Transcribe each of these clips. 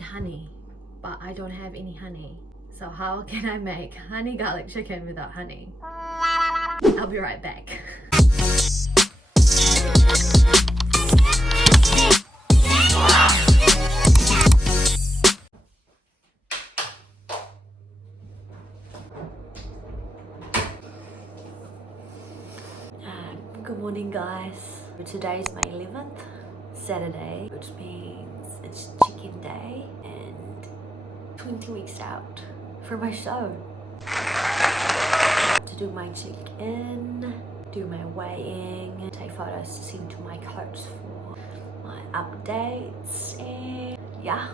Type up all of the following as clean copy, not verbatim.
and honey, but I don't have any honey. So how can I make honey garlic chicken without honey? I'll be right back. Good morning, guys. Today is May 11th, Saturday, which means it's chicken day and 20 weeks out for my show. To do my check-in, do my weighing, take photos to send to my coach for my updates, and yeah.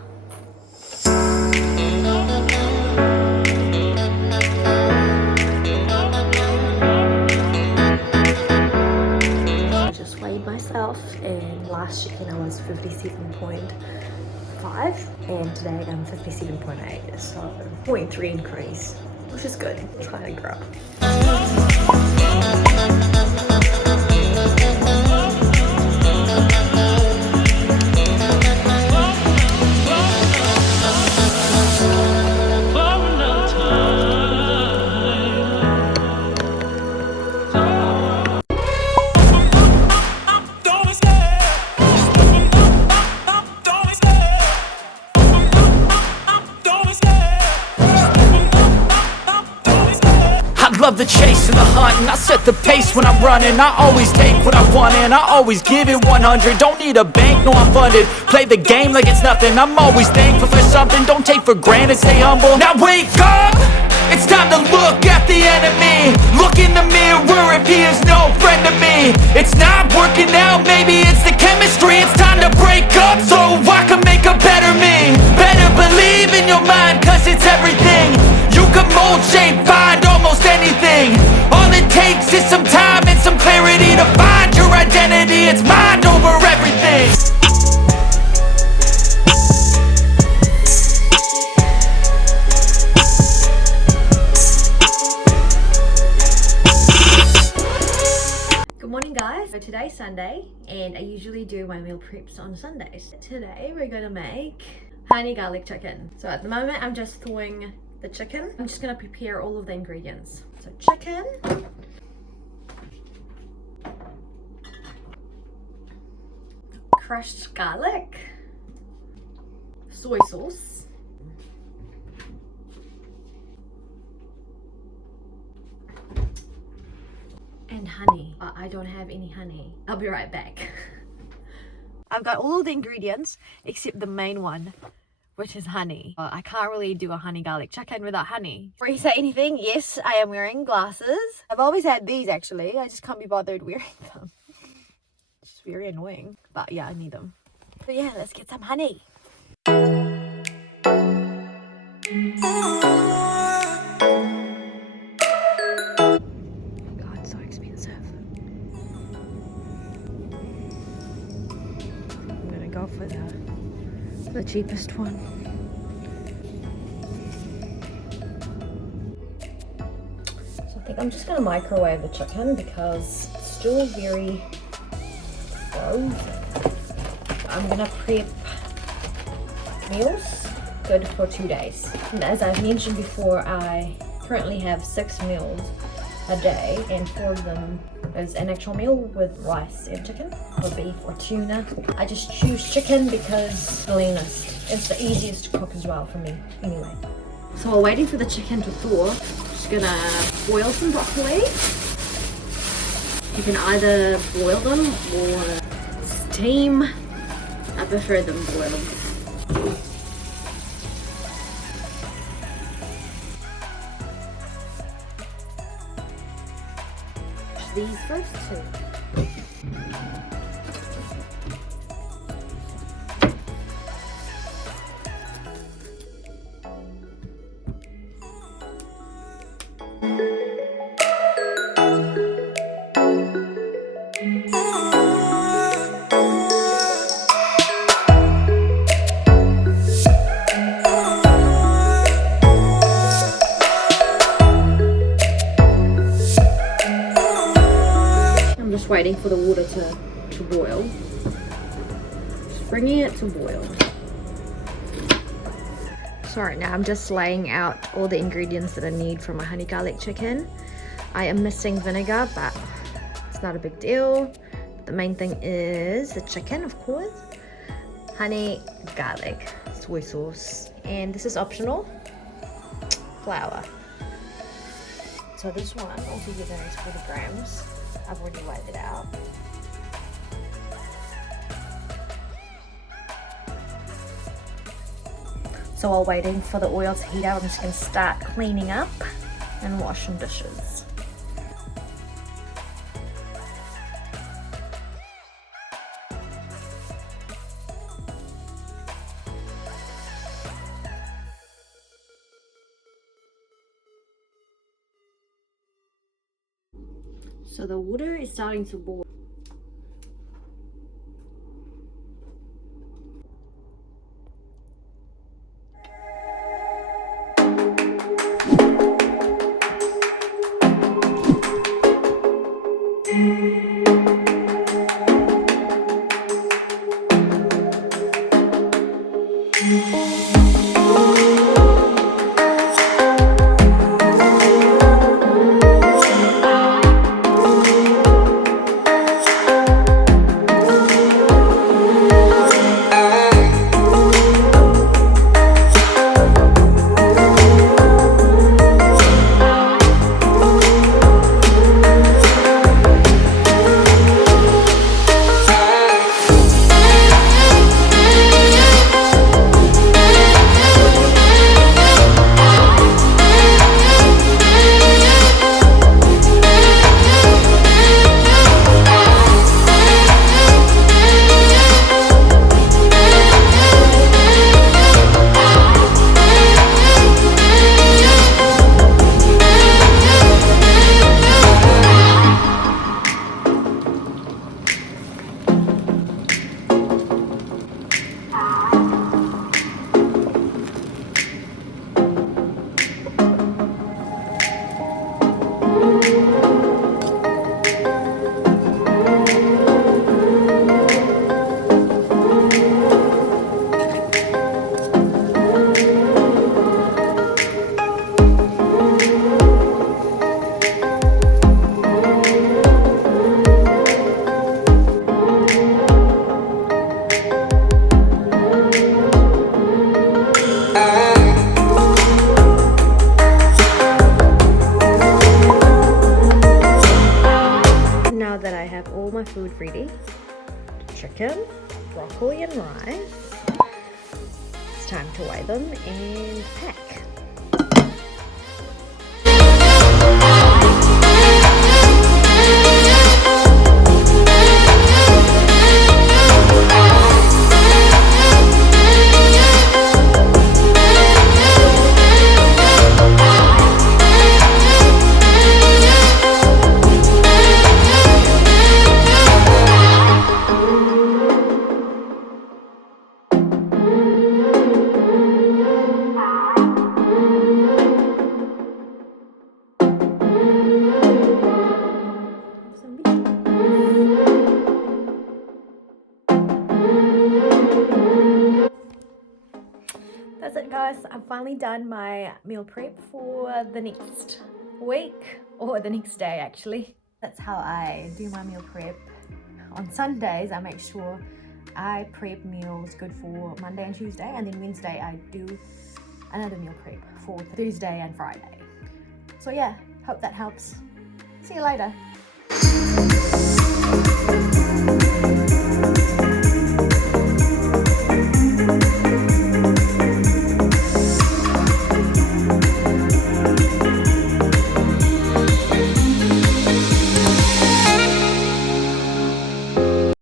I just weighed myself, and last check-in I was 57.5 and today I'm 57.8, so 0.3 increase, which is good. I'm trying to grow. Love the chase and the hunt, and I set the pace when I'm running. I always take what I want and I always give it 100. Don't need a bank, no I'm funded. Play the game like it's nothing. I'm always thankful for something. Don't take for granted, stay humble. Now wake up, it's time to look at the enemy. Look in the mirror if he is no friend to me. It's not working out, maybe it's the chemistry. It's time to break up so I can make a better me. Better believe in your mind, cause it's everything. You can mold, shape, find almost anything. All it takes is some time and some clarity to find your identity. It's mind over everything. Good morning, guys. So today's Sunday and I usually do my meal preps on Sundays. Today we're gonna make honey garlic chicken. So at the moment I'm just thawing the chicken. I'm just gonna prepare all of the ingredients. So chicken, crushed garlic, soy sauce, and honey. I don't have any honey. I'll be right back. I've got all of the ingredients except the main one, which is honey. I can't really do a honey garlic chicken without honey. Before you say anything, yes, I am wearing glasses. I've always had these actually. I just can't be bothered wearing them. It's just very annoying. But yeah, I need them. So yeah, let's get some honey. God, it's so expensive. I'm gonna go for the cheapest one. So I think I'm just gonna microwave the chicken because it's still very frozen. I'm gonna prep meals good for 2 days. And as I've mentioned before, I currently have 6 meals a day and 4 of them is an actual meal with rice and chicken or beef or tuna. I just choose chicken because it's the leanest. It's the easiest to cook as well for me anyway. So while waiting for the chicken to thaw, I'm just gonna boil some broccoli. You can either boil them or steam. I prefer them boiled. These first two. Waiting for the water to boil. Just bringing it to boil. So right now I'm just laying out all the ingredients that I need for my honey garlic chicken. I am missing vinegar, but it's not a big deal. The main thing is the chicken, of course, honey, garlic, soy sauce, and this is optional, flour. So this one altogether is 40 grams. I've already weighed it out. So while waiting for the oil to heat up, I'm just going to start cleaning up and washing dishes. So the water is starting to boil. Now that I have all my food ready, chicken, broccoli and rice, it's time to weigh them and pack. That's it, guys. I'm finally done my meal prep for the next week, or the next day actually. That's how I do my meal prep. On Sundays I make sure I prep meals good for Monday and Tuesday, and then Wednesday I do another meal prep for Thursday and Friday. So yeah, hope that helps. See you later.